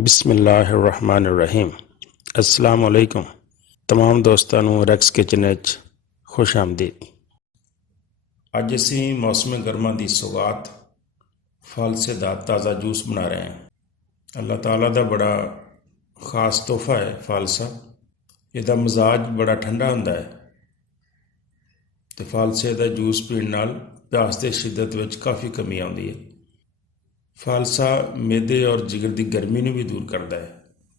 बिस्मिल्लाहिर्रहमानिर्रहीम। अस्सलाम वालेकुम। तमाम दोस्तां नूं रैक्स किचन ਵਿੱਚ खुश आमदीद। ਅੱਜ ਅਸੀਂ ਮੌਸਮ ਗਰਮਾ ਦੀ ਸੌਗਾਤ ਫਾਲਸੇ ਦਾ ਤਾਜ਼ਾ ਜੂਸ ਬਣਾ ਰਹੇ ਹਾਂ। ਅੱਲਾਹ ਤਾਲਾ ਦਾ ਬੜਾ ਖਾਸ ਤੋਹਫਾ ਹੈ ਫਾਲਸਾ। ਇਹਦਾ ਮਜ਼ਾਜ ਬੜਾ ਠੰਡਾ ਹੁੰਦਾ ਹੈ ਅਤੇ ਫਾਲਸੇ ਦਾ ਜੂਸ ਪੀਣ ਨਾਲ ਪਿਆਸ ਦੀ ਸ਼ਿੱਦਤ ਵਿੱਚ ਕਾਫੀ ਕਮੀ ਆਉਂਦੀ ਹੈ। ਫਾਲਸਾ ਮੈਦੇ ਔਰ ਜਿਗਰ ਦੀ ਗਰਮੀ ਨੂੰ ਵੀ ਦੂਰ ਕਰਦਾ ਹੈ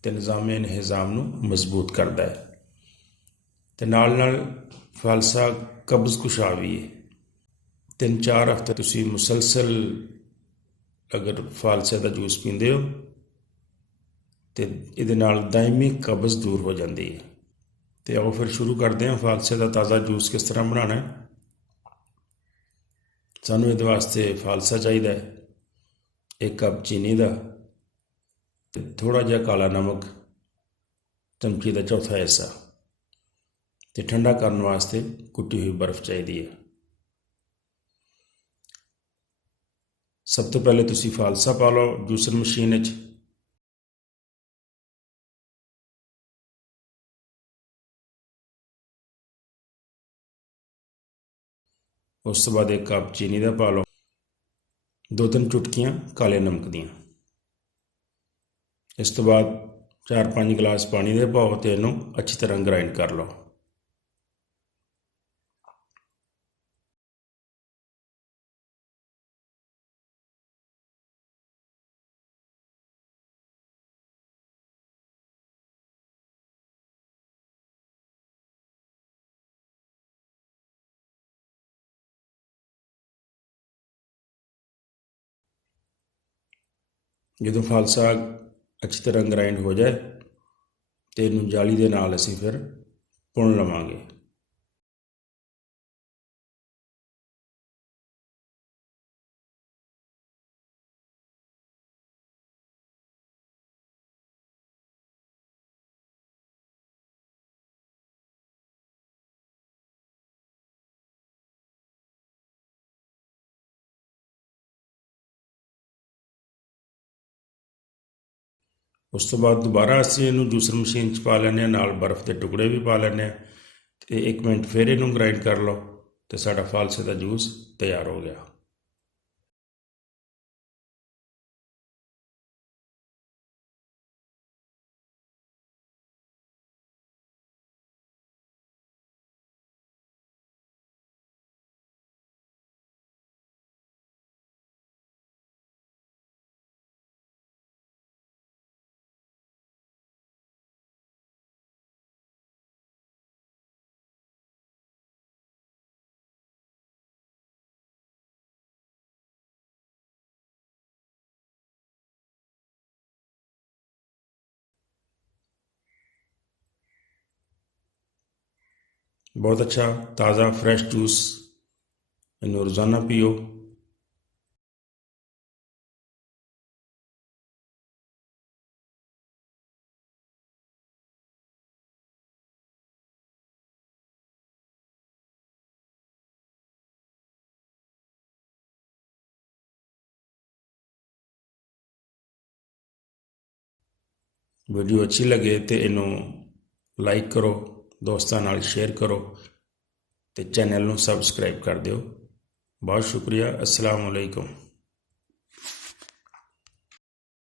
ਅਤੇ ਨਿਜ਼ਾਮੇ ਇੰਹਿਜ਼ਾਮ ਨੂੰ ਮਜ਼ਬੂਤ ਕਰਦਾ ਹੈ ਅਤੇ ਨਾਲ ਨਾਲ ਫਾਲਸਾ ਕਬਜ਼ ਕੁਸ਼ਾ ਵੀ ਹੈ। 3-4 ਹਫ਼ਤੇ ਤੁਸੀਂ ਮੁਸਲਸਲ ਅਗਰ ਫਾਲਸੇ ਦਾ ਜੂਸ ਪੀਂਦੇ ਹੋ ਅਤੇ ਇਹਦੇ ਨਾਲ ਦਾਇਮੀ ਕਬਜ਼ ਦੂਰ ਹੋ ਜਾਂਦੀ ਹੈ। ਅਤੇ ਆਓ ਫਿਰ ਸ਼ੁਰੂ ਕਰਦੇ ਹਾਂ ਫਾਲਸੇ ਦਾ ਤਾਜ਼ਾ ਜੂਸ ਕਿਸ ਤਰ੍ਹਾਂ ਬਣਾਉਣਾ ਹੈ। ਸਾਨੂੰ ਇਹਦੇ ਵਾਸਤੇ ਫਾਲਸਾ ਚਾਹੀਦਾ ਹੈ, 1 ਕੱਪ ਚੀਨੀ ਦਾ ਅਤੇ ਥੋੜ੍ਹਾ ਜਿਹਾ ਕਾਲਾ ਨਮਕ, ਚਮਚੀ ਦਾ ਚੌਥਾ ਹਿੱਸਾ, ਅਤੇ ਠੰਡਾ ਕਰਨ ਵਾਸਤੇ ਕੁੱਟੀ ਹੋਈ ਬਰਫ਼ ਚਾਹੀਦੀ ਹੈ। ਸਭ ਤੋਂ ਪਹਿਲੇ ਤੁਸੀਂ ਫਾਲਸਾ ਪਾ ਲਓ ਜੂਸਰ ਮਸ਼ੀਨ ਵਿੱਚ। ਉਸ ਤੋਂ ਬਾਅਦ 1 ਕੱਪ ਚੀਨੀ ਦਾ ਪਾ ਲਓ, 2-3 ਚੁਟਕੀਆਂ ਕਾਲੇ ਨਮਕ ਦੀਆਂ। ਇਸ ਤੋਂ ਬਾਅਦ 4-5 ਗਲਾਸ ਪਾਣੀ ਦੇ ਪਾਓ ਅਤੇ ਇਹਨੂੰ ਅੱਛੀ ਤਰ੍ਹਾਂ ਗ੍ਰਾਈਂਡ ਕਰ ਲਓ। ਜਦੋਂ ਫਾਲਸਾ ਅੱਛੀ ਤਰ੍ਹਾਂ ਗ੍ਰਾਈਂਡ ਹੋ ਜਾਏ ਅਤੇ ਇਹਨੂੰ ਜਾਲੀ ਦੇ ਨਾਲ ਅਸੀਂ ਫਿਰ ਭੁੰਨ ਲਵਾਂਗੇ। ਉਸ ਤੋਂ ਬਾਅਦ ਦੁਬਾਰਾ ਅਸੀਂ ਇਹਨੂੰ ਜੂਸਰ ਮਸ਼ੀਨ 'ਚ ਪਾ ਲੈਂਦੇ ਹਾਂ, ਨਾਲ ਬਰਫ਼ ਦੇ ਟੁਕੜੇ ਵੀ ਪਾ ਲੈਂਦੇ ਹਾਂ ਅਤੇ 1 ਮਿੰਟ ਫਿਰ ਇਹਨੂੰ ਗ੍ਰਾਈਂਡ ਕਰ ਲਓ ਅਤੇ ਸਾਡਾ ਫਾਲਸੇ ਦਾ ਜੂਸ ਤਿਆਰ ਹੋ ਗਿਆ। ਬਹੁਤ ਅੱਛਾ ਤਾਜ਼ਾ ਫਰੈਸ਼ ਜੂਸ, ਇਹਨੂੰ ਰੋਜ਼ਾਨਾ ਪੀਓ। ਵੀਡੀਓ ਅੱਛੀ ਲੱਗੇ ਤਾਂ ਇਹਨੂੰ ਲਾਈਕ ਕਰੋ, ਦੋਸਤਾਂ ਨਾਲ ਸ਼ੇਅਰ ਕਰੋ ਅਤੇ ਚੈਨਲ ਨੂੰ ਸਬਸਕ੍ਰਾਈਬ ਕਰ ਦਿਓ। ਬਹੁਤ ਸ਼ੁਕਰੀਆ। अस्सलाम वालेकुम।